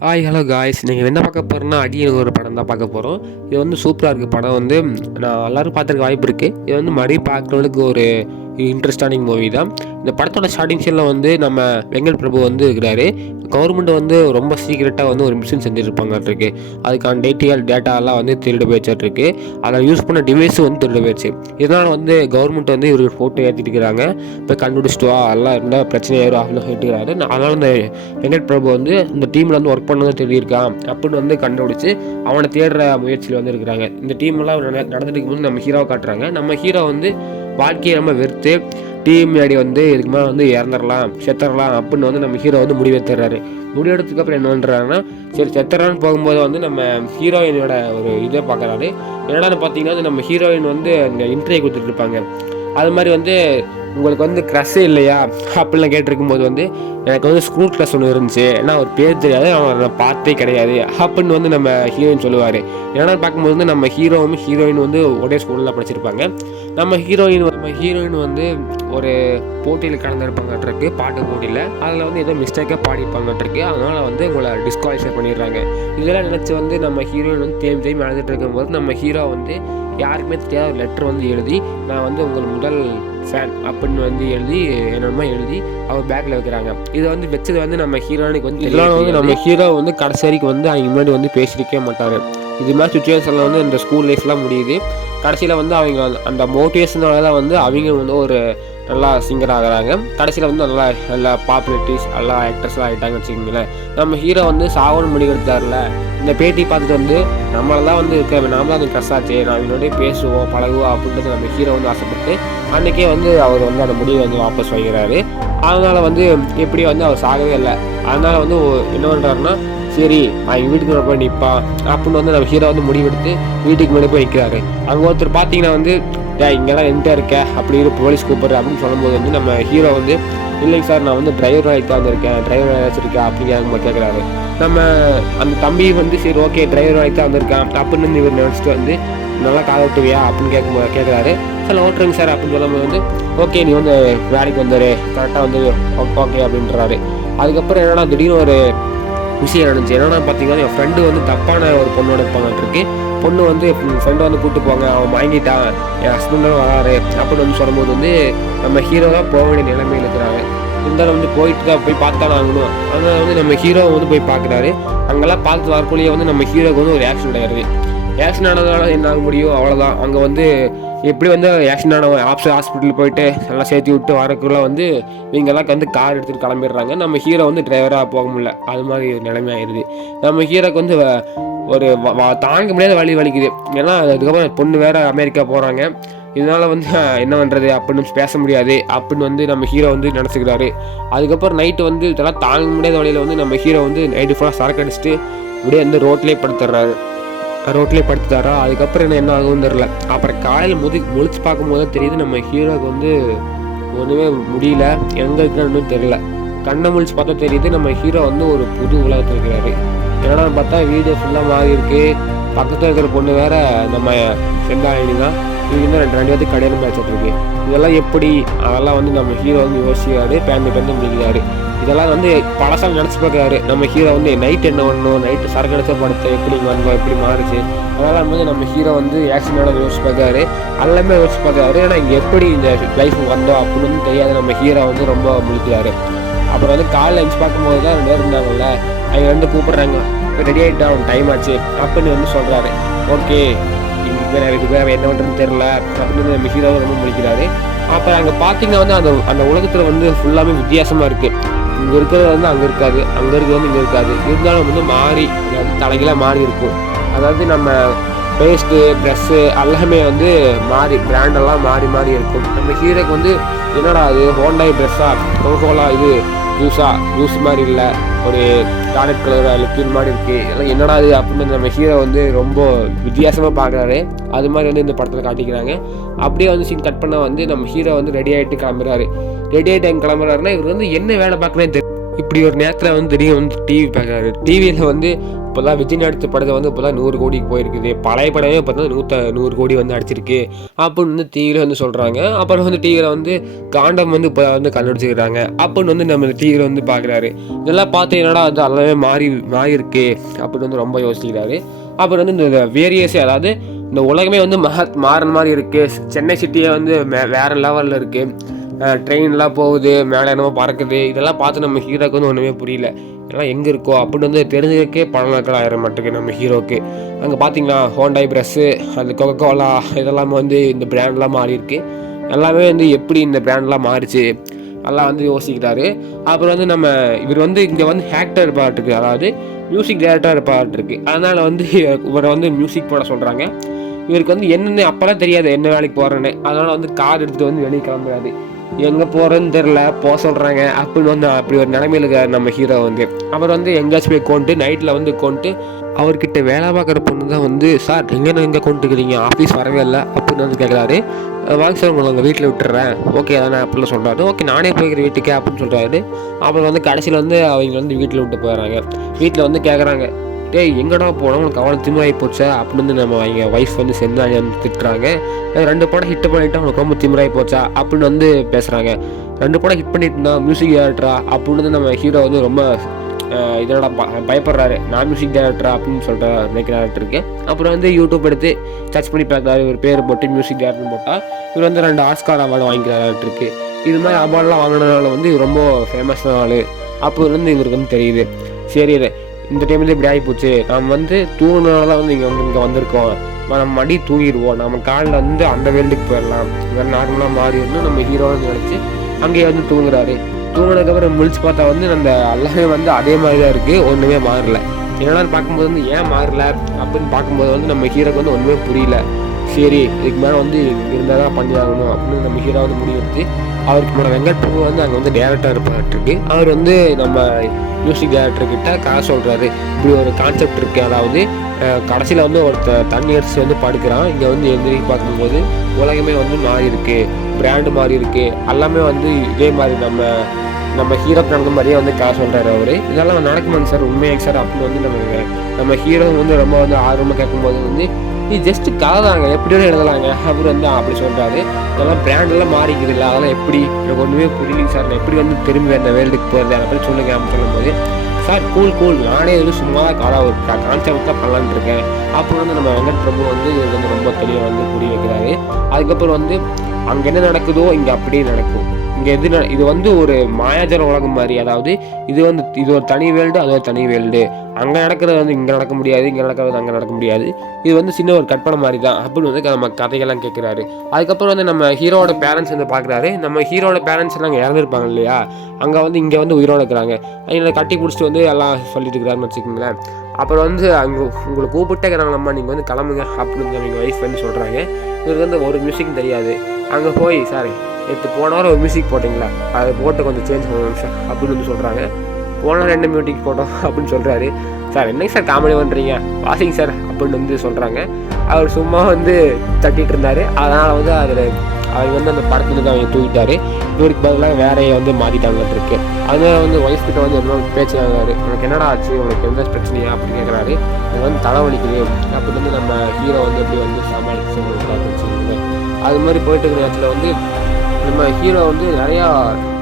Hi hello guys நீங்கள் என்ன பார்க்க போகிறோன்னா அடியன் ஒரு படம் தான் பார்க்க போகிறோம் இது வந்து சூப்பராக இருக்குது படம் வந்து நான் எல்லோரும் பார்த்துருக்க வாய்ப்பு இருக்குது இது வந்து மறுபடியும் பார்க்குறவங்களுக்கு ஒரு இன்ட்ரெஸ்டானிங் மூவி தான். இந்த படத்தோட ஸ்டார்டிங் சீனில் வந்து நம்ம வெங்கல் பிரபு வந்து இருக்கிறாரு. கவர்மெண்ட் வந்து ரொம்ப சீக்கிரட்டாக வந்து ஒரு மிஷின் செஞ்சுருப்பாங்கட்ருக்கு அதுக்கான டேட்டியல் டேட்டாலாம் வந்து திருட போயிச்சிட்ருக்கு அதை யூஸ் பண்ண டிவைஸும் வந்து திருட போயிடுச்சு. இதனால் வந்து கவர்மெண்ட் வந்து இவருக்கு ஃபோட்டோ ஏற்றிட்டு இருக்கிறாங்க. இப்போ கண்டுபிடிச்சிட்டு வா எல்லாம் இருந்தால் பிரச்சனை ஆயிரும் அப்படின்னு சொல்லிட்டுருக்காரு அதனால் இந்த வெங்கட் பிரபு வந்து இந்த டீமில் வந்து ஒர்க் பண்ணதான் தெரியிருக்கான் அப்படின்னு வந்து கண்டுபிடிச்சி அவனை தேடுற முயற்சியில் வந்து இருக்கிறாங்க. இந்த டீம்லாம் நடந்துட்டு இருக்கும்போது நம்ம ஹீரோவை காட்டுறாங்க. நம்ம ஹீரோ வந்து வாழ்க்கையை நம்ம வெறுத்து டீம் முன்னாடி வந்து இதுக்கு மேலே வந்து இறந்துடலாம் செத்துடலாம் அப்படின்னு வந்து நம்ம ஹீரோ வந்து முடிவெடுத்துறாரு முடிவெடுத்ததுக்கு அப்புறம் என்ன பண்ணுறாங்கன்னா சரி செத்துறான்னு போகும்போது வந்து நம்ம ஹீரோயினோட ஒரு இதை பார்க்குறாரு. என்னடான்னு பார்த்தீங்கன்னா வந்து நம்ம ஹீரோயின் வந்து அந்த இன்டர்வியூ கொடுத்துட்டு இருப்பாங்க. அது மாதிரி வந்து உங்களுக்கு வந்து க்ரஷ்ஷே இல்லையா? அப்படிலாம் கேட்டிருக்கும் போது வந்து எனக்கு வந்து ஸ்கூல் க்ளாஸ் ஒன்று இருந்துச்சு. ஏன்னா அவர் பேர் தெரியாது. அவன் நான் பார்த்தே கிடையாது. அப்படின்னு வந்து நம்ம ஹீரோயின் சொல்லுவார். ஏன்னா பார்க்கும்போது வந்து நம்ம ஹீரோவும் ஹீரோயின் வந்து ஒரே ஸ்கூலில் படிச்சிருப்பாங்க. நம்ம ஹீரோயின் நம்ம ஹீரோயின் வந்து ஒரு போட்டியில் கலந்துருப்பாங்கட்ருக்கு பாட்டு போட்டியில். அதில் வந்து ஏதோ மிஸ்டேக்காக பாடிப்பாங்கட்ருக்கு அதனால் வந்து உங்களை டிஸ்குவாலிஃபை பண்ணிடுறாங்க. இதெல்லாம் நினச்சி வந்து நம்ம ஹீரோயின் வந்து தேம்பி தேம்பி அழுதுட்டு இருக்கும்போது நம்ம ஹீரோ வந்து யாருக்குமே தெரியாத ஒரு லெட்டர் வந்து எழுதி நான் வந்து உங்கள் முதல் ஃபேன் அப்படின்னு வந்து எழுதி என்னமோ எழுதி அவர் பேக்கில் வைக்கிறாங்க. இதை வந்து வச்சது வந்து நம்ம ஹீரோனுக்கு வந்து இதெல்லாம் வந்து நம்ம ஹீரோ வந்து கடைசி வரைக்கும் வந்து அவங்க முன்னாடி வந்து பேசியிருக்கவே மாட்டார். இது மாதிரி சுச்சுவேஷனில் வந்து இந்த ஸ்கூல் லைஃப்லாம் முடியுது. கடைசியில் வந்து அவங்க அந்த மோட்டிவேஷனால தான் வந்து அவங்க வந்து ஒரு நல்லா சிங்கர் ஆகிறாங்க. கடைசியில் வந்து நல்லா நல்லா பாப்புலரிட்டிஸ் நல்லா ஆக்டர்ஸ்லாம் ஆகிட்டாங்கன்னு வச்சுக்கோங்களேன். நம்ம ஹீரோ வந்து சாவணும் முடிவெடுத்தார்ல இந்த பேட்டி பார்த்துட்டு வந்து நம்மள தான் வந்து இருக்க நாம தான் க்ரஷ் ஆச்சு நான் அவங்களோடய பேசுவோம் பழகுவோம் அப்படின்றது நம்ம ஹீரோ வந்து ஆசைப்பட்டு அன்றைக்கே வந்து அவர் வந்து அந்த முடிவை வந்து வாபஸ் வாங்கிறாரு அதனால் வந்து எப்படி வந்து அவர் சாகவே இல்லை. அதனால் வந்து என்ன பண்ணுறாருன்னா சரி அவங்க வீட்டுக்கு போய் நிற்பான் அப்படின்னு வந்து நம்ம ஹீரோ வந்து முடிவெடுத்து வீட்டுக்கு முன்னாடி போய் நிற்கிறாரு அங்கே ஒருத்தர் பார்த்தீங்கன்னா வந்து ஏன் இங்கெல்லாம் என்கிட்ட இருக்க. அப்படி இரு போலீஸ் கூப்பிட்ற. அப்படின்னு சொல்லும்போது வந்து நம்ம ஹீரோ வந்து இல்லைங்க சார் நான் வந்து டிரைவர் வேலைக்கு வந்திருக்கேன். டிரைவர் வேலை வச்சிருக்கேன் அப்படின்னு கேட்கும் கேட்குறாரு நம்ம அந்த தம்பி வந்து சரி ஓகே டிரைவர் வேலைக்கு தான் வந்திருக்கான். அப்படின்னு வந்து இவர் நினச்சிட்டு வந்து நல்லா காகட்டுவியா அப்படின்னு கேட்கும்போது கேட்குறாரு சார் ஓட்டுறேங்க சார் அப்படின்னு சொல்லும்போது வந்து ஓகே நீ வந்து வேலைக்கு வந்துரு கரெக்டாக வந்து ஓகே அப்படின்றாரு. அதுக்கப்புறம் என்னன்னா திடீர்னு ஒரு விஷயம் நடந்துச்சு. என்னென்னா பார்த்தீங்கன்னா என் ஃப்ரெண்டு வந்து தப்பான ஒரு பொண்ணோட இருப்பாங்கன்றிருக்கு பொண்ணு வந்து ஃப்ரெண்டு வந்து கூப்பிட்டு போங்க அவன் வாங்கிட்டான் என் ஹஸ்பண்டும் வராரு அப்படின்னு வந்து சொல்லும்போது வந்து நம்ம ஹீரோ தான் போக வேண்டிய நிலைமையில் இருக்கிறாங்க இருந்தாலும் வந்து போயிட்டு தான் போய் பார்த்தா ஆகணும். அதனால் வந்து நம்ம ஹீரோவை வந்து போய் பார்க்குறாரு. அங்கெல்லாம் பார்த்து வரக்குள்ளேயே வந்து நம்ம ஹீரோக்கு வந்து ஒரு ஆக்சிடென்ட் ஆயிடுது ஆக்சிடென்ட் ஆனதுனால என்ன ஆக முடியும்? அவ்வளோதான் அங்கே வந்து எப்படி வந்து ஆக்சிடென்ட் ஆன ஆப்ஷன் ஹாஸ்பிட்டல் போயிட்டு நல்லா சேர்த்து விட்டு வரக்குள்ள வந்து இவங்கெல்லாம் வந்து கார் எடுத்துகிட்டு கிளம்பிடுறாங்க. நம்ம ஹீரோ வந்து டிரைவராக போக முடியல. அது மாதிரி நிலைமை ஆயிடுது நம்ம ஹீரோக்கு வந்து ஒரு தாங்க முடியாத வழி வலிக்குது. ஏன்னா அதுக்கப்புறம் பொண்ணு வேற அமெரிக்கா போகிறாங்க இதனால் வந்து என்ன பண்ணுறது அப்படின்னு பேச முடியாது. அப்படின்னு வந்து நம்ம ஹீரோ வந்து நினச்சிக்கிறாரு. அதுக்கப்புறம் நைட்டு வந்து இதெல்லாம் தாங்க முடியாத வழியில் வந்து நம்ம ஹீரோ வந்து நைட்டு ஃபுல்லாக சரக்கு அடிச்சுட்டு இப்படியே வந்து ரோட்லேயே படுத்துடுறாரு ரோட்லேயே படுத்துட்டாரா? அதுக்கப்புறம் என்ன என்ன ஆகும்னு தெரில அப்புறம் காலையில் முதி முழிச்சு பார்க்கும்போது தெரியுது நம்ம ஹீரோவுக்கு வந்து ஒன்றுமே முடியல. எங்கே இருக்கான்னு தெரில கண்ணை முழிச்சு பார்த்தா தெரியுது நம்ம ஹீரோ வந்து ஒரு புது உலகத்தில் இருக்கிறாரு. என்னென்னு பார்த்தா வீடு ஃபுல்லாக மாறி இருக்கு பக்கத்தில் இருக்கிற பொண்ணு வேற நம்ம செந்தாயினி தான். இவங்க தான் ரெண்டு ரெண்டு பேர்த்துக்கு கடையில் மேட்ச் இருக்கு. இதெல்லாம் எப்படி? அதெல்லாம் வந்து நம்ம ஹீரோ வந்து யோசிக்கிறாரு பேந்து பேந்து முடிக்கிறாரு இதெல்லாம் வந்து பழசாக நினச்சி பார்க்குறாரு. நம்ம ஹீரோ வந்து நைட் என்ன பண்ணணும்? நைட்டு சரக்கு அடித்த படுத்த எப்படி வரணும் எப்படி மாறுச்சு? அதெல்லாம் வந்து நம்ம ஹீரோ வந்து ஆக்சிடென்டோட யோசிச்சு பார்க்குறாரு. எல்லாமே யோசிச்சு பார்க்குறாரு. ஏன்னா இங்கே எப்படி இந்த லைஃப் வந்தோம் அப்படின்னு தெரியாது நம்ம ஹீரோ வந்து ரொம்ப முழிக்கிறாரு. அப்புறம் வந்து காலைல லஞ்ச் பார்க்கும்போது தான் ரெண்டு பேர் இருந்தாங்கல்ல அவங்க வந்து கூப்பிட்றாங்க. ரெடி ஆகிட்டா அவன் டைம் ஆச்சு. அப்படின்னு வந்து சொல்கிறாரு ஓகே இங்கே எனக்கு வேறு என்ன பண்ணுறதுன்னு தெரில அப்படின்னு நம்ம ஹீரோ ரொம்ப முழிக்கிறாரு. அப்புறம் அங்கே பார்த்தீங்கன்னா வந்து அந்த அந்த உலகத்தில் வந்து ஃபுல்லாமே வித்தியாசமாக இருக்குது இங்கே இருக்கிறது வந்து அங்கே இருக்காது. அங்கே இருக்கிறது வந்து இங்கே இருக்காது. இருந்தாலும் வந்து மாறி அதாவது தலைகளாக மாறி இருக்கும். அதாவது நம்ம பேஸ்ட்டு ட்ரெஸ்ஸு எல்லாமே வந்து மாறி பிராண்டெல்லாம் மாறி மாறி இருக்கும். நம்ம ஹீரோக்கு வந்து என்னடா அது ஹோண்டாய் ட்ரெஸ்ஸா கோகோலா இது ஜூஸா ஜூஸ் மாதிரி இல்லை. ஒரு டாய்லெட் கலர் லிக்விட் மாதிரி இருக்குது எல்லாம் என்னடா இது அப்படின்னு நம்ம ஹீரோ வந்து ரொம்ப வித்தியாசமாக பார்க்குறாரு. அது மாதிரி வந்து இந்த படத்தில் காட்டிக்கிறாங்க. அப்படியே வந்து சீன் கட் பண்ணால் வந்து நம்ம ஹீரோ வந்து ரெடி ஆகிட்டு கிளம்புறாரு. ரெடி ஆகிட்டு கிளம்புறாருன்னா இவர் வந்து என்ன வேலை பார்க்குறேன்னு தெரியும் இப்படி ஒரு நேரத்தில் வந்து திடீர்னு வந்து டிவி பார்க்குறாரு. டிவியில் வந்து இப்போல்லாம் விஜய் நடித்த படத்தை வந்து இப்போ தான் நூறு கோடிக்கு போயிருக்குது. பழைய படமே இப்போ தான் நூற்ற நூறு கோடி வந்து அடிச்சிருக்கு அப்படின்னு வந்து டிவியில் வந்து சொல்கிறாங்க அப்புறம் வந்து டிவியில் வந்து காண்டம் வந்து இப்போ வந்து கண்டுபிடிச்சிக்கிறாங்க அப்படின்னு வந்து நம்ம டிவியில் வந்து பார்க்குறாரு. இதெல்லாம் பார்த்து என்னடா அது எல்லாமே மாறி மாறி இருக்கு அப்படின்னு வந்து ரொம்ப யோசிக்கிறாரு. அப்புறம் வந்து இந்த வேரியஸ் அதாவது இந்த உலகமே வந்து மா மாறின மாதிரி இருக்குது சென்னை சிட்டியே வந்து மே- லெவலில் இருக்குது ட்ரெயின்லாம் போகுது மேலே என்னமோ பறக்குது. இதெல்லாம் பார்த்து நம்ம ஹீரோக்கு வந்து ஒன்றுமே புரியல. இதெல்லாம் எங்கே இருக்கோ அப்படின்னு வந்து தெரிஞ்சுக்கே பல நாட்கள் ஆயிரம் மாட்டுக்கு நம்ம ஹீரோக்கு அங்கே பார்த்தீங்களா ஹோண்டாய் ப்ரெஸ்ஸு அந்த கொக்கோ கோலா இதெல்லாம் வந்து இந்த பிராண்ட்லாம் மாறி இருக்கு. எல்லாமே வந்து எப்படி இந்த பிராண்ட்லாம் மாறிச்சு? எல்லாம் வந்து யோசிக்கிறாரு. அப்புறம் வந்து நம்ம இவர் வந்து இங்கே வந்து ஹேக்டர் பாட்டுருக்கு அதாவது மியூசிக் டைரக்டர் பாட்டுருக்கு அதனால் வந்து இவரை வந்து மியூசிக் போட சொல்கிறாங்க இவருக்கு வந்து என்னென்ன அப்போல்லாம் தெரியாது என்ன வேலைக்கு போகிறேன்னு அதனால் வந்து கார் எடுத்துகிட்டு வந்து வெளியே கிளம்புறாரு. எங்கே போகிறேன்னு தெரில போக சொல்கிறாங்க அப்படின்னு வந்து அப்படி ஒரு நிலமையில இருக்கார் நம்ம ஹீரோ வந்து. அப்புறம் வந்து எங்கேயாச்சும் போய் கொண்டு நைட்டில் வந்து கொண்டு அவர்கிட்ட வேலை பார்க்குற பொண்ணு தான் வந்து சார் எங்கே எங்கே கொண்டு இருக்கிறீங்க? ஆஃபீஸ் வரவே இல்லை. அப்படின்னு வந்து கேட்குறாரு வாங்க சார் உங்களை உங்கள் வீட்டில் விட்டுறேன். ஓகே தானே அப்படிலாம் சொல்கிறாரு ஓகே நானே போய்க்கிற வீட்டுக்கு அப்படின்னு சொல்கிறாரு அப்புறம் வந்து கடைசியில் வந்து அவங்க வந்து வீட்டில் விட்டு போயிடுறாங்க. வீட்டில் வந்து கேட்குறாங்க டேய் எங்கடா போனோம் உனக்கு அவ்வளோ திமிராகி போச்சா? அப்படின்னு வந்து நம்ம எங்கள் ஒய்ஃப் வந்து செந்தாணி வந்து திட்டுறாங்க. ரெண்டு படம் ஹிட் பண்ணிட்டா உனக்கு ரொம்ப திமிராகி போச்சா? அப்படின்னு வந்து பேசுகிறாங்க ரெண்டு படம் ஹிட் பண்ணிட்டு இருந்தா மியூசிக் டேரக்டரா அப்படின்னு வந்து நம்ம ஹீரோ வந்து ரொம்ப இதோட ப- பயப்படுறாரு. நான் மியூசிக் டேரக்டரா அப்படின்னு சொல்லிட்டு நினைக்கிறாரு டேரக்டருக்கு அப்புறம் வந்து யூடியூப் எடுத்து சர்ச் பண்ணி பார்க்குறாரு. ஒரு பேர் போட்டு மியூசிக் டேரக்டர்னு போட்டால் இவர் வந்து ரெண்டு ஆஸ்கார் அவார்டு வாங்கிக்கிற டேரக்டருக்கு இது மாதிரி அவார்டெலாம் வாங்கினதுனால வந்து ரொம்ப ஃபேமஸான ஆள். அப்போ வந்து இவருக்கு வந்து தெரியுது. சரி இந்த டைம்லேயே இப்படி ஆகி போச்சு நம்ம வந்து தூங்கினால தான் வந்து இங்கே வந்து இங்கே வந்திருக்கோம். நம்ம மடி தூங்கிடுவோம். நம்ம காலில் வந்து அந்த வேல்டுக்கு போயிடலாம். வேறு நார்மலாக மாறிடணும் நம்ம ஹீரோன்னு நினச்சி அங்கேயே வந்து தூங்குறாரு. தூங்கினதுக்கப்புறம் முழிச்சு பார்த்தா வந்து அந்த எல்லாமே வந்து அதே மாதிரி தான் இருக்குது ஒன்றுமே மாறல. என்னடான்னு பார்க்கும்போது வந்து ஏன் மாறல அப்படின்னு பார்க்கும்போது வந்து நம்ம ஹீரோக்கு வந்து ஒன்றுமே புரியல. சரி இதுக்கு மேலே வந்து இருந்தால் தான் பண்ணி ஆகணும் அப்படின்னு நம்ம ஹீரோ வந்து முடிவெடுத்து அவருக்கு மேலே வெங்கட் பிரபு வந்து அங்கே வந்து டேரக்டர் இருப்பாட்டிருக்கு அவர் வந்து நம்ம மியூசிக் டேரக்டர்கிட்ட காசு சொல்கிறாரு இப்படி ஒரு கான்செப்ட் இருக்குது அதாவது கடைசியில் வந்து ஒருத்த தண்ணி அடிச்சு வந்து படுக்கிறான். இங்கே வந்து எந்திரிக்கு பார்க்கும்போது உலகமே வந்து மாறி இருக்கு பிராண்டு மாறி இருக்கு எல்லாமே வந்து இதே மாதிரி நம்ம நம்ம ஹீரோ நடந்த மாதிரியே வந்து காசு சொல்கிறாரு அவர். இதெல்லாம் நடக்குமாங்க சார் உண்மையாக சார் அப்படின்னு வந்து நம்ம நம்ம ஹீரோ வந்து ரொம்ப வந்து ஆர்வமாக கேட்கும்போது வந்து இது ஜஸ்ட் கதை தாங்க எப்படியோ எழுதலாங்க. அவர் வந்து அப்படி சொல்கிறாரு இதெல்லாம் பிராண்டெல்லாம் மாறிக்குது இல்லை அதெல்லாம் எப்படி? எனக்கு ஒன்றுமே புரியல சார். நான் எப்படி வந்து திரும்பி அந்த வேர்ல்டுக்கு போகிறது அதை பற்றி சொல்லுங்க அப்படின்னு சொல்லும்போது சார் கூல் கூல் நானே வந்து சும்மா தான் காலா ஒரு கான்செப்ட் தான் பண்ணலான்னு இருக்கேன். அப்போ வந்து நம்ம வெங்கட் பிரபு வந்து இது வந்து ரொம்ப தெளிவாக வந்து புரிய வைக்கிறாரு. அதுக்கப்புறம் வந்து அங்கே என்ன நடக்குதோ இங்கே அப்படியே நடக்கும். இங்கே எது நட- இது வந்து ஒரு மாயாஜர உலகம் மாதிரி. அதாவது இது வந்து இது ஒரு தனி வேல்டு அது ஒரு தனி வேல்டு அங்கே நடக்கிறது வந்து இங்கே நடக்க முடியாது இங்கே நடக்கிறது அங்கே நடக்க முடியாது. இது வந்து சின்ன ஒரு கற்பனை மாதிரி தான் அப்படின்னு வந்து நம்ம கதைகள்லாம் கேட்குறாரு அதுக்கப்புறம் வந்து நம்ம ஹீரோட பேரண்ட்ஸ் வந்து பார்க்குறாரு நம்ம ஹீரோட பேரண்ட்ஸ் எல்லாம் அங்கே இறந்துருப்பாங்க இல்லையா? அங்கே வந்து இங்கே வந்து உயிரோடு இருக்கிறாங்க. என்னை கட்டி பிடிச்சிட்டு வந்து எல்லாம் சொல்லிட்டு இருக்கிறாருன்னு வச்சுக்கோங்களேன். அப்புறம் வந்து அங்கே உங்களை கூப்பிட்டே இருக்கிறாங்களம்மா நீங்கள் வந்து கிளம்புங்க அப்படின்னு எங்கள் ஒய்ஃப் வந்து சொல்கிறாங்க இவருக்கு வந்து ஒரு மியூசிக்கும் தெரியாது. அங்கே போய் சாரி நேற்று போன வாரம் ஒரு மியூசிக் போட்டிங்களா? அதை போட்டு கொஞ்சம் சேஞ்ச் பண்ண நிமிஷம் அப்படின்னு வந்து சொல்கிறாங்க போன ரெண்டு மியூட்டிக் போட்டோம் அப்படின்னு சொல்கிறாரு சார் என்னங்க சார் காமெடி பண்ணுறீங்க வாசிங் சார் அப்படின்னு வந்து சொல்கிறாங்க அவர் சும்மா வந்து தட்டிட்டு இருந்தார். அதனால் வந்து அதில் அவர் வந்து அந்த படத்துலேருந்து அவங்க தூக்கிட்டாரு. இவருக்கு பதிலாக வேறையை வந்து மாற்றிட்டாங்கட்டு இருக்கு. அதனால வந்து ஒய்ஃப் கிட்ட வந்து என்ன பேச்சு வாங்குறாரு. உனக்கு என்னடா ஆச்சு? உனக்கு எந்த பிரச்சனையா? அப்படின்னு கேட்குறாரு அது வந்து தலைவலிக்குது அப்படி வந்து நம்ம ஹீரோ வந்து எப்படி வந்து சமாளிச்சு அது மாதிரி போயிட்டு இருக்கிற நேரத்தில் வந்து நம்ம ஹீரோ வந்து நிறையா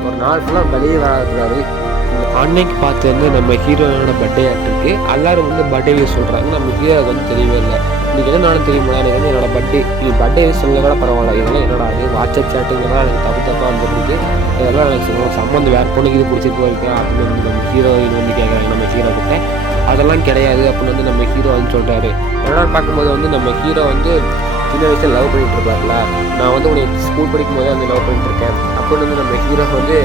ஒரு நாள் ஃபுல்லாக வெளியே வராது. அன்னைக்கு பார்த்து வந்து நம்ம ஹீரோயினோட பர்த்டே இருக்கு. எல்லாரும் வந்து பர்த்டே சொல்கிறாங்க நம்ம ஹீரோ வந்து தெரியவே இல்லை. இன்னைக்கு என்ன தெரியுமா? எனக்கு வந்து என்னோட பர்த்டே நீ பர்த்டே விஷ் சொல்ல கூட பரவாயில்ல. இதெல்லாம் என்னடா அது? வாட்ஸ்அப் சேட்டுங்கெல்லாம் எனக்கு தப்பு தப்பாக வந்துருக்கு. இதெல்லாம் எனக்கு சொல்லுவோம் சம்மந்தம் வேறு பொண்ணுக்கு இது பிடிச்சிட்டு இருக்கா அப்படின்னு வந்து நம்ம ஹீரோயின் வந்து கேட்குறாங்க நம்ம ஹீரோ கிட்ட. அதெல்லாம் கிடையாது அப்படின்னு வந்து நம்ம ஹீரோ வந்து சொல்கிறாரு என்னடா பார்க்கும்போது வந்து நம்ம ஹீரோ வந்து சின்ன வயசில் லவ் பண்ணிட்டு இருப்பார்ல. நான் வந்து உன்னை ஸ்கூல் படிக்கும் போதே வந்து லவ் பண்ணிட்டு இருக்கேன். அப்படின்னு வந்து நம்ம ஹீரோ வந்து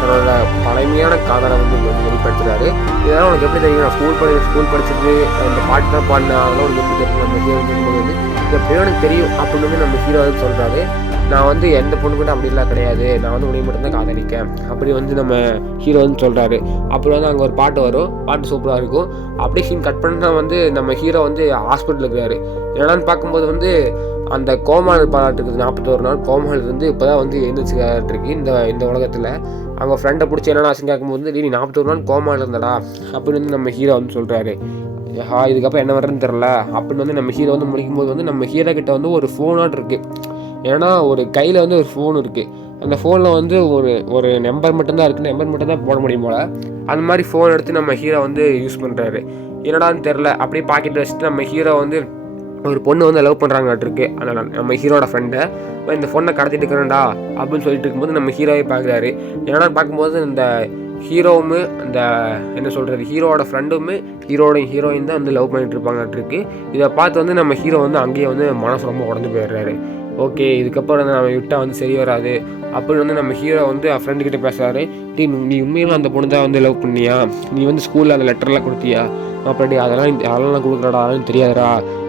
தன்னோட பழமையான காதலை வந்து இங்க வந்து வெளிப்படுத்துறாரு. இதெல்லாம் உனக்கு எப்படி தெரியும்? நான் ஸ்கூல் படி ஸ்கூல் படிச்சுட்டு அந்த பாட்டு தான் பாடினேன். அதெல்லாம் உனக்கு எப்படி தெரியும்? நம்ம ஹீரோ இருக்கும்போது வந்து இந்த எப்படியோ எனக்கு தெரியும். அப்படின்னு வந்து நம்ம ஹீரோ வந்து சொல்கிறாரு நான் வந்து எந்த பொண்ணு கூட அப்படிலாம் கிடையாது. நான் வந்து உன்னை மட்டும்தான் காதலிக்கேன். அப்படி வந்து நம்ம ஹீரோ வந்து சொல்கிறாரு அப்புறம் வந்து அங்கே ஒரு பாட்டு வரும். பாட்டு சூப்பராக இருக்கும். அப்படியே சீன் கட் பண்ணால் வந்து நம்ம ஹீரோ வந்து ஹாஸ்பிட்டல் இருக்கிறாரு என்னடான்னு பார்க்கும்போது வந்து அந்த கோமால் பாராட்டுக்கு நாற்பத்தோரு நாள் கோமால் இருந்து இப்போ தான் வந்து எழுந்திரிச்சுக்காருக்கு இந்த இந்த உலகத்தில். அவங்க ஃப்ரெண்டை பிடிச்சி என்னென்ன ஆச்சுன்னு கேட்கும்போது "டேய், நீ நாற்பத்தொரு நாள் கோமாவில் இருந்தடா. அப்படின்னு வந்து நம்ம ஹீரோ வந்து சொல்கிறாரு ஹா இதுக்கப்புறம் என்ன வர்றதுன்னு தெரில அப்படின்னு வந்து நம்ம ஹீரோ வந்து முடிக்கும்போது வந்து நம்ம ஹீரோ கிட்ட வந்து ஒரு ஃபோனாட் இருக்குது ஏன்னா ஒரு கையில் வந்து ஒரு ஃபோன் இருக்குது அந்த ஃபோனில் வந்து ஒரு ஒரு நம்பர் மட்டும்தான் இருக்குது நம்பர் மட்டும்தான் போட முடியும் போல். அந்த மாதிரி ஃபோன் எடுத்து நம்ம ஹீரோ வந்து யூஸ் பண்ணுறாரு என்னடான்னு தெரில அப்படியே பாக்கெட் வச்சுட்டு நம்ம ஹீரோ வந்து ஒரு பொண்ணு வந்து லவ் பண்ணுறாங்கட்டுருக்கு அந்த நம்ம ஹீரோட ஃப்ரெண்டை இந்த பொண்ணை கடத்திட்டு இருக்கிறேன்டா அப்படின்னு சொல்லிட்டு இருக்கும்போது நம்ம ஹீரோவை பார்க்குறாரு என்னடா பார்க்கும்போது இந்த ஹீரோவும் அந்த என்ன சொல்கிறது ஹீரோவோட ஃப்ரெண்டுமே ஹீரோட ஹீரோயின் தான் வந்து லவ் பண்ணிட்டு இருப்பாங்கட்டுருக்கு இதை பார்த்து வந்து நம்ம ஹீரோ வந்து அங்கேயே வந்து மனசு ரொம்ப உடஞ்சு போயிடுறாரு. ஓகே இதுக்கப்புறம் வந்து நம்ம விட்டால் வந்து சரி வராது அப்படின்னு வந்து நம்ம ஹீரோ வந்து ஃப்ரெண்டு ஃப்ரெண்டுக்கிட்ட பேசுறாரு. டீ நீ உண்மையிலும் அந்த பொண்ணு தான் வந்து லவ் பண்ணியா? நீ வந்து ஸ்கூலில் அந்த லெட்டர்லாம் கொடுத்தியா? அப்படி அதெல்லாம் அதெல்லாம் நான் கொடுக்குறடா அதெல்லாம் தெரியாதுடா.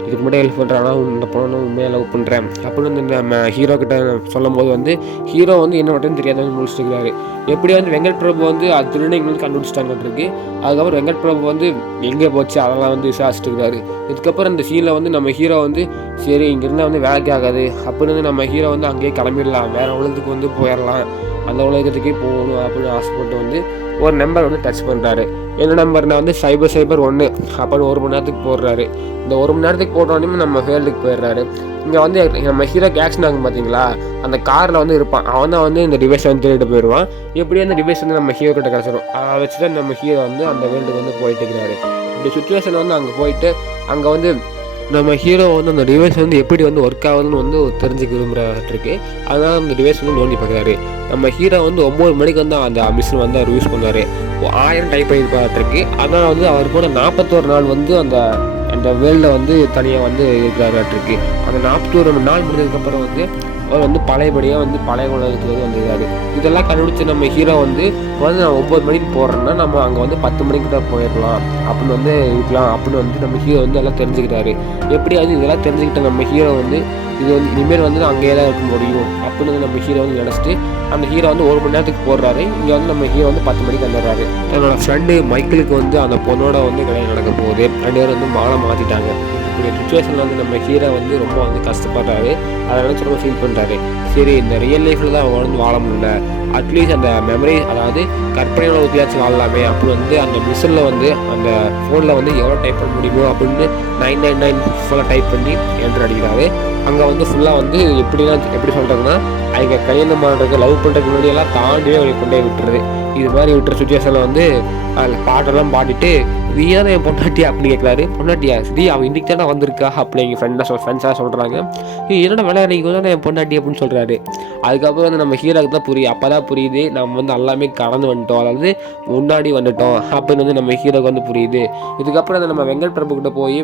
இதுக்கு முன்னாடி ஹெல்ப் பண்ணுறானா இந்த பொண்ணு உண்மையாக லவ் பண்ணுறேன் அப்படின்னு வந்து நம்ம ஹீரோ கிட்ட சொல்லும் போது வந்து ஹீரோ வந்து என்ன மட்டும் தெரியாதுன்னு முடிச்சுட்டு எப்படி வந்து வெங்கட் பிரபு வந்து அது திருநங்கைகள் வந்து கண்டுபிடிச்சிட்டாங்க இருக்கு. அதுக்கப்புறம் வெங்கட் பிரபு வந்து எங்கே போச்சு? அதெல்லாம் வந்து விசாரிச்சுட்டு இருக்காரு இதுக்கப்புறம் இந்த சீனில் வந்து நம்ம ஹீரோ வந்து சரி இங்கேருந்து வந்து வேலைக்கு ஆகாது. அப்படின்னு வந்து நம்ம ஹீரோ வந்து அங்கேயே கிளம்பிடலாம். வேறு உலகத்துக்கு வந்து போயிடலாம். அந்த உலகத்துக்கே போகணும் அப்படின்னு ஆசைப்பட்டு வந்து ஒரு நம்பர் வந்து டச் பண்ணுறாரு என்ன நம்பர்னா வந்து சைபர் சைபர் ஒன்று அப்படின்னு ஒரு மணி நேரத்துக்கு போடுறாரு. இந்த ஒரு மணி நேரத்துக்கு போடுறோன்னு நம்ம ஃபீல்டுக்கு போயிடுறாரு. இங்கே வந்து நம்ம ஹீரோக்கு ஆக்ஷன் ஆகும் பார்த்தீங்களா அந்த காரில் வந்து இருப்பான். அவன் தான் வந்து இந்த டிவைஸ் வந்து திருட்டு போயிடுவான். எப்படி அந்த டிவைஸ் வந்து நம்ம ஹீரோ கிட்ட கிடச்சிடும் அதை வச்சு தான் நம்ம ஹீரோ வந்து அந்த வேர்ல்டுக்கு வந்து போயிட்டு இருக்கிறாரு. இப்படி சுச்சுவேஷன் வந்து அங்கே போயிட்டு அங்கே வந்து நம்ம ஹீரோ வந்து அந்த டிவைஸ் வந்து எப்படி வந்து ஒர்க் ஆகுதுன்னு வந்து தெரிஞ்சுக்க விரும்புகிறாருக்கு அதனால் அந்த டிவைஸ் வந்து நோண்டி பார்க்குறாரு. நம்ம ஹீரோ வந்து ஒம்பது மணிக்கு வந்து அந்த மிஷின் வந்து அவர் யூஸ் பண்ணுவார். ஆயிரம் டைப் பண்ணியிருப்பாருக்கு அதனால் வந்து அவர் கூட நாற்பத்தோரு நாள் வந்து அந்த அந்த வேர்ல்டில் வந்து தனியாக வந்து இருக்கிறாராட்டிருக்கு அந்த நாற்பத்தோரு நாள் முடிஞ்சதுக்கப்புறம் வந்து அவர் வந்து பழையபடியாக வந்து பழைய உலகத்துக்கு வந்து இதெல்லாம் கண்டுபிடிச்சி நம்ம ஹீரோ வந்து வந்து நான் ஒம்பது மணிக்கு போடுறேன்னா நம்ம அங்கே வந்து பத்து மணிக்கு தான் போயிடலாம். அப்படின்னு வந்து இருக்கலாம். அப்படின்னு வந்து நம்ம ஹீரோ வந்து எல்லாம் தெரிஞ்சுக்கிட்டாரு எப்படியாவது இதெல்லாம் தெரிஞ்சுக்கிட்ட நம்ம ஹீரோ வந்து இது வந்து இனிமேல் வந்து நான் அங்கேயே தான் இருக்க முடியும். அப்படின்னு வந்து நம்ம ஹீரோ வந்து நினச்சிட்டு அந்த ஹீரோ வந்து ஒரு மணி நேரத்துக்கு போடுறாரு இங்கே வந்து நம்ம ஹீரோ வந்து பத்து மணிக்கு வந்துடுறாரு. என்னோடய ஃப்ரெண்டு மைக்கிளுக்கு வந்து அந்த பொண்ணோட வந்து கல்யாணம் நடக்க போகுது. ரெண்டு பேரும் வந்து மாலை மாற்றிட்டாங்க இருக்கக்கூடிய சுச்சுவேஷனில் வந்து நம்ம ஹீரோ வந்து ரொம்ப வந்து கஷ்டப்படுறாரு. அதை நினச்சி ரொம்ப ஃபீல் பண்ணுறாரு சரி இந்த ரியல் லைஃப்பில் தான் அவங்க வந்து வாழ முடியல. அட்லீஸ்ட் அந்த மெமரி அதாவது கற்பனையோட உத்தியாச்சும் வாழலாமே. அப்படி வந்து அந்த மிஷினில் வந்து அந்த ஃபோனில் வந்து எவ்வளோ டைப் பண்ண முடியுமோ அப்படின்னு நைன் நைன் நைன் ஃபுல்லாக டைப் பண்ணி என்ட்ரு அடிக்கிறாரு. அங்கே வந்து ஃபுல்லாக வந்து எப்படிலாம் எப்படி சொல்கிறதுன்னா அவங்க கல்யாணம் பண்ணுறதுக்கு லவ் பண்ணுறதுக்கு முன்னாடி எல்லாம் தாண்டியே அவங்களை கொண்டே விட்டுருது. இது மாதிரி விட்டுற சுச்சுவேஷனில் வந்து அதில் பாட்டெல்லாம் பாடிட்டு நீ தான் என் பொண்டாட்டி? அப்படி கேட்குறாரு பொண்டாட்டியா? சரி அவன் இன்றைக்கி தானே வந்திருக்கா? அப்படி எங்கள் ஃப்ரெண்டாக சொல் ஃப்ரெண்ட்ஸாக சொல்கிறாங்க என்னடா விளையாடுறீங்க தானே என் பொண்டாட்டி? அப்படின்னு சொல்கிறாரு அதுக்கப்புறம் வந்து நம்ம ஹீரோக்கு தான் புரியுது அப்போ தான் புரியுது நம்ம வந்து எல்லாமே கடந்து வந்துட்டோம். அதாவது முன்னாடி வந்துட்டோம் அப்படின்னு வந்து நம்ம ஹீரோக்கு வந்து புரியுது. இதுக்கப்புறம் அந்த நம்ம வெங்கட் பிரபு கிட்ட போய்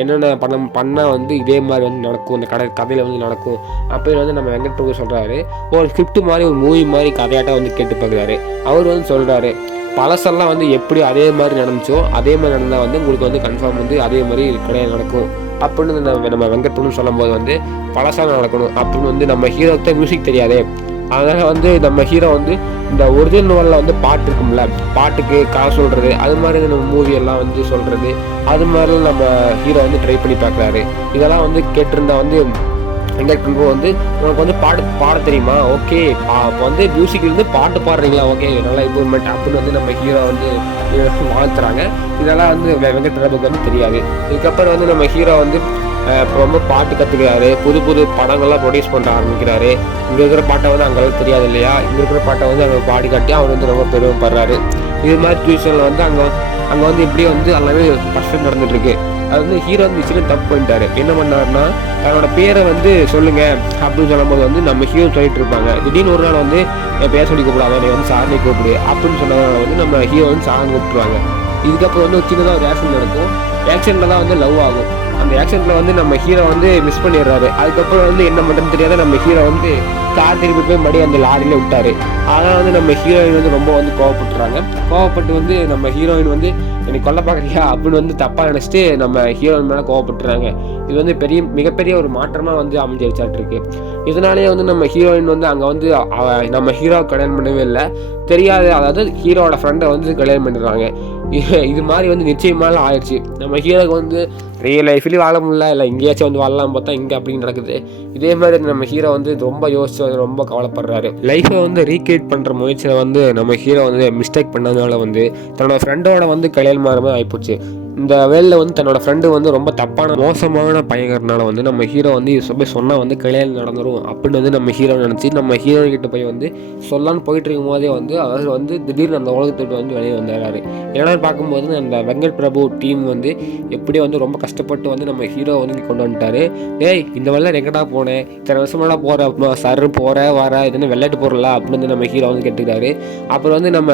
என்னென்ன பண்ண பண்ணால் வந்து இதே மாதிரி வந்து நடக்கும். இந்த கடை கதையில் வந்து நடக்கும். அப்படின்னு வந்து நம்ம வெங்கட் பிரபு சொல்கிறாரு ஒரு ஸ்கிரிப்ட் மாதிரி ஒரு மூவி மாதிரி கதையாட்டம் வந்து கேட்டு பார்க்குறாரு. அவர் வந்து சொல்கிறாரு பழசெல்லாம் வந்து எப்படி அதே மாதிரி நடந்துச்சோ அதே மாதிரி நடந்தால் வந்து உங்களுக்கு வந்து கன்ஃபார்ம் வந்து அதே மாதிரி கிடையாது நடக்கும். அப்படின்னு நம்ம நம்ம வெங்கட் சொல்லும்போது வந்து பழசாக நடக்கணும். அப்படின்னு வந்து நம்ம ஹீரோக்கு தான் மியூசிக் தெரியாதே. அதனால் வந்து நம்ம ஹீரோ வந்து இந்த ஒரிஜினல் நோவலில் வந்து பாட்டு இருக்கும்ல பாட்டுக்கு காசு சொல்கிறது அது மாதிரி நம்ம மூவி எல்லாம் வந்து சொல்கிறது அது மாதிரி நம்ம ஹீரோ வந்து ட்ரை பண்ணி பார்க்குறாரு. இதெல்லாம் வந்து கேட்டிருந்தா வந்து கண்டக்ட் பிரபு வந்து உனக்கு வந்து பாடு பாட தெரியுமா? ஓகே இப்போ வந்து மியூசிக் இருந்து பாட்டு பாடுறீங்களா? ஓகே நல்லா இம்ப்ரூவ்மெண்ட் அப்படின்னு வந்து நம்ம ஹீரோ வந்து வாழ்த்துறாங்க இதெல்லாம் வந்து வெங்கட் பிரபுக்கு வந்து தெரியாது. இதுக்கப்புறம் வந்து நம்ம ஹீரோ வந்து இப்போ ரொம்ப பாட்டு கற்றுக்கிறாரு புது புது படங்கள்லாம் ப்ரொடியூஸ் பண்ண ஆரம்பிக்கிறாரு. இங்கே இருக்கிற பாட்டை வந்து அங்கெல்லாம் தெரியாது இல்லையா? இங்கே இருக்கிற பாட்டை வந்து அங்கே பாடி காட்டி அவர் வந்து ரொம்ப பெருமைப்படுறாரு. இது மாதிரி டியூஷனில் வந்து அங்கே அங்கே வந்து இப்படியே வந்து எல்லாமே கஷ்டம் நடந்துகிட்ருக்கு அது வந்து ஹீரோ வந்து சின்ன தப்பு பண்ணிட்டாரு. என்ன பண்ணாருன்னா தன்னோட பேரை வந்து சொல்லுங்க. அப்படின்னு சொல்லும்போது வந்து நம்ம ஹீரோ சொல்லிட்டு இருப்பாங்க. திடீர்னு ஒரு நாள் வந்து என் பேர் சொல்லி கூப்பிடாத நீ வந்து சார்னி கூப்பிடு. அப்படின்னு சொன்னதுனால வந்து நம்ம ஹீரோ வந்து சார்னு கூப்பிட்டுருவாங்க. இதுக்கப்புறம் வந்து ஒரு சின்னதாக ஒரு ஆக்ஷன் நடக்கும். ஆக்ஷனில் தான் வந்து லவ் ஆகும். அந்த ஆக்ஷனில் வந்து நம்ம ஹீரோ வந்து மிஸ் பண்ணிடுறாரு. அதுக்கப்புறம் வந்து என்ன மட்டும் தெரியாத நம்ம ஹீரோ வந்து கார் திருப்பி போய் மறுபடியும் அந்த லாரியில விட்டாரு. அதனால் வந்து நம்ம ஹீரோயின் வந்து ரொம்ப வந்து கோவப்பட்டுறாங்க. கோவப்பட்டு வந்து நம்ம ஹீரோயின் வந்து என்னை கொல்ல பார்க்குறியா? அப்படின்னு வந்து தப்பாக நினச்சிட்டு நம்ம ஹீரோயின் மேலே கோவப்பட்டுறாங்க. இது வந்து பெரிய மிகப்பெரிய ஒரு மாற்றமாக வந்து அமைஞ்சிருச்சாட்டு இருக்கு. இதனாலேயே வந்து நம்ம ஹீரோயின் வந்து அங்கே வந்து நம்ம ஹீரோ கல்யாணம் பண்ணவே இல்லை. தெரியாத. அதாவது ஹீரோவோட ஃப்ரெண்டை வந்து கல்யாணம் பண்ணுறாங்க இது மாதிரி வந்து நிச்சயமாலாம் ஆயிடுச்சு. நம்ம ஹீரோக்கு வந்து ரியல் லைஃப்லேயும் வாழ முடியல. இல்லை எங்கேயாச்சும் வந்து வாழலாம் பார்த்தா இங்கே அப்படி நடக்குது. இதே மாதிரி நம்ம ஹீரோ வந்து ரொம்ப யோசிச்சு வந்து ரொம்ப கவலைப்படுறாரு. லைஃப்பை வந்து ரீக்ரியேட் பண்ணுற முயற்சியில் வந்து நம்ம ஹீரோ வந்து மிஸ்டேக் பண்ணதுனால வந்து தன்னோட ஃப்ரெண்டோட வந்து கல்யாணம் மாதிரி ஆகிப்போச்சு இந்த வேலில் வந்து தன்னோட ஃப்ரெண்டு வந்து ரொம்ப தப்பான மோசமான பையங்கிறனால வந்து நம்ம ஹீரோ வந்து போய் சொன்னால் வந்து கல்யாணம் நடந்துடும் அப்படின்னு வந்து நம்ம ஹீரோ நினச்சி நம்ம ஹீரோயின் கிட்ட போய் வந்து சொல்லான்னு போயிட்டு இருக்கும் போதே வந்து அவர் வந்து திடீர்னு அந்த உலகத்தை வந்து வெளியே வந்துடுறாரு. என்னன்னு பார்க்கும்போது அந்த வெங்கட் பிரபு டீம் வந்து எப்படி வந்து ரொம்ப கஷ்டப்பட்டு வந்து நம்ம ஹீரோ வந்து கொண்டு வந்துட்டாரு. டேய் இந்த வெள்ளம் எங்கடா போனேன்? இத்தனை வருஷமெல்லாம் போகிற சர் போகிற வர இதுன்னு விளையாட்டு போகிறல அப்படின்னு வந்து நம்ம ஹீரோ வந்து கேட்டுக்கிறாரு. அப்புறம் வந்து நம்ம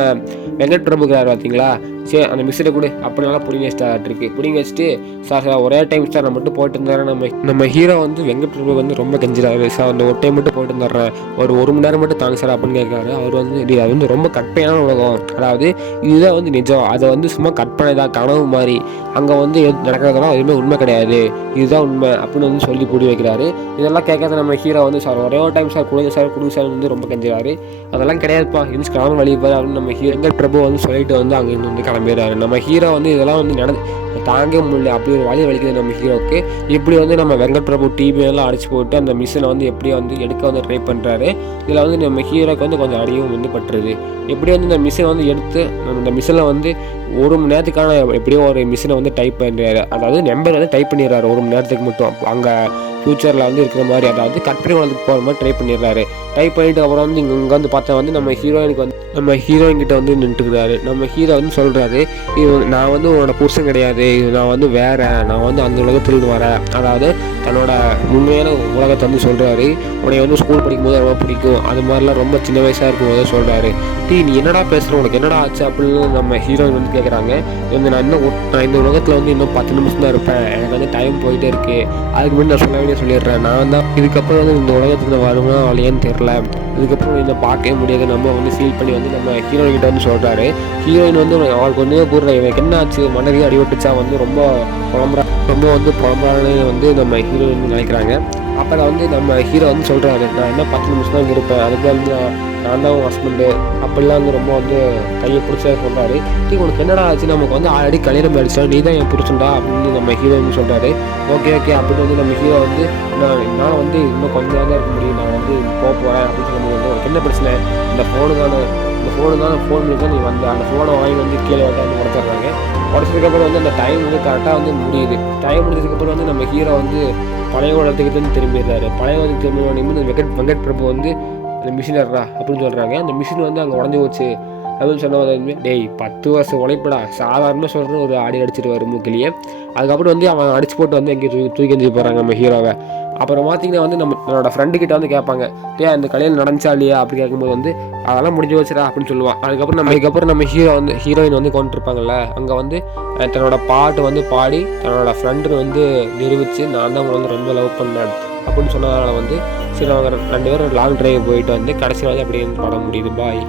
வெங்கட் பிரபுக்கிறார் பார்த்தீங்களா சரி அந்த மிக்சரை கொடு. அப்படி நல்லா பிடிங்க ஸ்டார்ட் இருக்கு. பிடிங்க வச்சுட்டு சார் சார் ஒரே டைம் சார் நான் மட்டும் போயிட்டு இருந்தாரு நம்ம நம்ம ஹீரோ வந்து வெங்கட் பிரபு வந்து ரொம்ப கெஞ்சிடாரு சார் அந்த ஒரு டைம் மட்டும் போயிட்டு வந்துடுறேன். ஒரு ஒரு மணி நேரம் மட்டும் தாங்க சார் அப்படின்னு கேட்குறாரு அவர் வந்து அது வந்து ரொம்ப கற்பனையான உலகம். அதாவது இதுதான் வந்து நிஜம். அதை வந்து சும்மா கற்பனை தான் கனவு மாதிரி. அங்கே வந்து எது நடக்கிறதெல்லாம் எதுவுமே உண்மை கிடையாது. இதுதான் உண்மை அப்படின்னு வந்து சொல்லி புரிய வைக்கிறாரு. இதெல்லாம் கேட்காத நம்ம ஹீரோ வந்து சார் ஒரே ஒரு டைம் சார் கொடுங்க சார் கொடுங்க சார் வந்து ரொம்ப கெஞ்சுறாரு. அதெல்லாம் கிடையாதுப்பா. இன்ஸ் கிளம்ப வழி பாரு அப்படின்னு நம்ம ஹீரோ எங்கள் பிரபு வந்து சொல்லிட்டு வந்து அங்கே வந்து கிளம்பிடுறாரு. நம்ம ஹீரோ வந்து இதெல்லாம் வந்து நடந்து தாங்க முடியல. அப்படி ஒரு வழி வலிக்குது நம்ம ஹீரோக்கு இப்படி வந்து நம்ம வெங்கட் பிரபு டிவியெல்லாம் அடிச்சு போட்டு அந்த மிஷினை வந்து எப்படி வந்து எடுக்க வந்து ட்ரை பண்ணுறாரு இதில் வந்து நம்ம ஹீரோக்கு வந்து கொஞ்சம் அடியும் வந்து பட்டுருது. எப்படி வந்து இந்த மிஷினை வந்து எடுத்து அந்த மிஷினில் வந்து ஒரு மணி நேரத்துக்கான எப்படியோ ஒரு மிஷினை வந்து டைப் பண்ணுறாரு அதாவது நம்பர் வந்து டைப் பண்ணிடுறாரு. ஒரு மணி நேரத்துக்கு மட்டும். அங்கே ஃப்யூச்சரில் வந்து இருக்கிற மாதிரி அதாவது கற்பனை உலகத்துக்கு போகிற மாதிரி ட்ரை பண்ணிடுறாரு. ட்ரை பண்ணிட்டு அப்புறம் வந்து இங்கே இங்கே வந்து பார்த்தா வந்து நம்ம ஹீரோயினுக்கு வந்து நம்ம ஹீரோயின் கிட்ட வந்து நின்றுக்கிறாரு நம்ம ஹீரோ வந்து சொல்கிறாரு இது நான் வந்து உன்னோட புருஷன் கிடையாது. இது நான் வந்து வேற நான் வந்து அந்த உலகத்திலிருந்து வரேன். அதாவது தன்னோட உண்மையான உலகத்தை வந்து சொல்கிறாரு உன்னை வந்து ஸ்கூல் படிக்கும்போது ரொம்ப பிடிக்கும். அது மாதிரிலாம் ரொம்ப சின்ன வயசாக இருக்கும்போது சொல்கிறாரு டீ நீ என்னடா பேசுகிற உனக்கு என்னடா ஆச்சு? அப்படின்னு நம்ம ஹீரோயின் வந்து கேட்குறாங்க வந்து நான் இன்னும் நான் இந்த உலகத்தில் வந்து இன்னும் பத்து நிமிஷம் தான் இருப்பேன். எனக்கு வந்து டைம் போயிட்டே இருக்குது அதுக்கு முன்னாடி நான் சொல்ல வேண்டிய சொல்லிடுறேன். நான் தான் இதுக்கப்புறம் வந்து இந்த உலகத்துக்கு நான் வருமா வரலையான்னு தெரில இதுக்கப்புறம் இதை பார்க்கவே முடியாது. நம்ம வந்து ஃபீல் பண்ணி வந்து நம்ம ஹீரோயின் கிட்ட வந்து சொல்கிறாரு ஹீரோயின் வந்து அவளுக்கு வந்து கூறுறேன். இவனுக்கு என்ன ஆச்சு? மனைவி அடிபட்டுச்சா? வந்து ரொம்ப புலம்புறா ரொம்ப வந்து புலம்புறான்னு வந்து நம்ம ஹீரோயின் வந்து நினைக்கிறாங்க. அப்புறம் வந்து நம்ம ஹீரோ வந்து சொல்கிறாரு நான் என்ன பத்து நிமிஷம் தான் இருப்பேன். அதுக்கு வந்து நான் நான் தான் உன் ஹஸ்பண்டு அப்படிலாம் வந்து ரொம்ப வந்து கையை பிடிச்சா சொல்கிறாரு நீ உனக்கு என்னடா ஆச்சு? நமக்கு வந்து ஆல்ரெடி கல்யாணம் ஆயிடுச்சா? நீ தான் என் பிடிச்சிருந்தா அப்படின்னு நம்ம ஹீரோ வந்து சொல்கிறாரு ஓகே ஓகே அப்படின்னு வந்து நம்ம ஹீரோ வந்து நான் என்னால் வந்து இன்னும் கொஞ்சம் நேரம் தான் இருக்க முடியும். நான் வந்து போக போகிறேன் அப்படின்னு சொல்லும்போது வந்து உனக்கு என்ன பிரச்சனை? இந்த ஃபோனு தானே இந்த ஃபோனு தான் ஃபோன் பண்ணி தான் நீ வந்த அந்த ஃபோனை வாங்கி வந்து கீழே வந்து வந்து உடச்சிடுறாங்க உடச்சதுக்கப்புறம் வந்து அந்த டைம் வந்து கரெக்டாக வந்து முடியுது. டைம் முடிஞ்சதுக்கப்புறம் வந்து நம்ம ஹீரோ வந்து பழைய உலகத்துக்கு திரும்பிடுறாரு. பழைய உலகத்துக்கு திரும்ப வெங்கட் வெங்கட் பிரபு வந்து அந்த மிஷின் அப்படின்னு சொல்கிறாங்க அந்த மிஷின் வந்து அங்கே உடஞ்சி போச்சு. அப்படின்னு சொன்னவங்க டேய் பத்து வருஷம் உழைப்படா. சாதாரணமாக சொல்கிற ஒரு ஆடி அடிச்சிருவாரு மூக்கிலேயே. அதுக்கப்புறம் வந்து அவன் அடிச்சு போட்டு வந்து எங்கேயும் தூக்கி தூக்கி எஞ்சி போகிறாங்க நம்ம ஹீரோவை. அப்புறம் பார்த்தீங்கன்னா வந்து நம்ம என்னோட ஃப்ரெண்டுக்கிட்ட வந்து கேட்பாங்க டே அந்த கலையில் நடந்துச்சா இல்லையா? அப்படி கேட்கும்போது வந்து அதெல்லாம் முடிஞ்சு வச்சுடா அப்படின்னு சொல்லுவான் அதுக்கப்புறம் நம்ம அதுக்கப்புறம் நம்ம ஹீரோ வந்து ஹீரோயின் வந்து கொண்டிருப்பாங்கல்ல அங்கே வந்து தன்னோட பாட்டு வந்து பாடி தன்னோட ஃப்ரெண்டு வந்து நிரூபித்து நான் தான் அவங்களை வந்து ரொம்ப லவ் பண்ணேன் அப்படின்னு சொன்னதால வந்து சரி அவங்க ரெண்டு பேரும் லாங் டிரைவ் போயிட்டு வந்து கடைசியில் வந்து அப்படியே படம் முடியுது. பாய்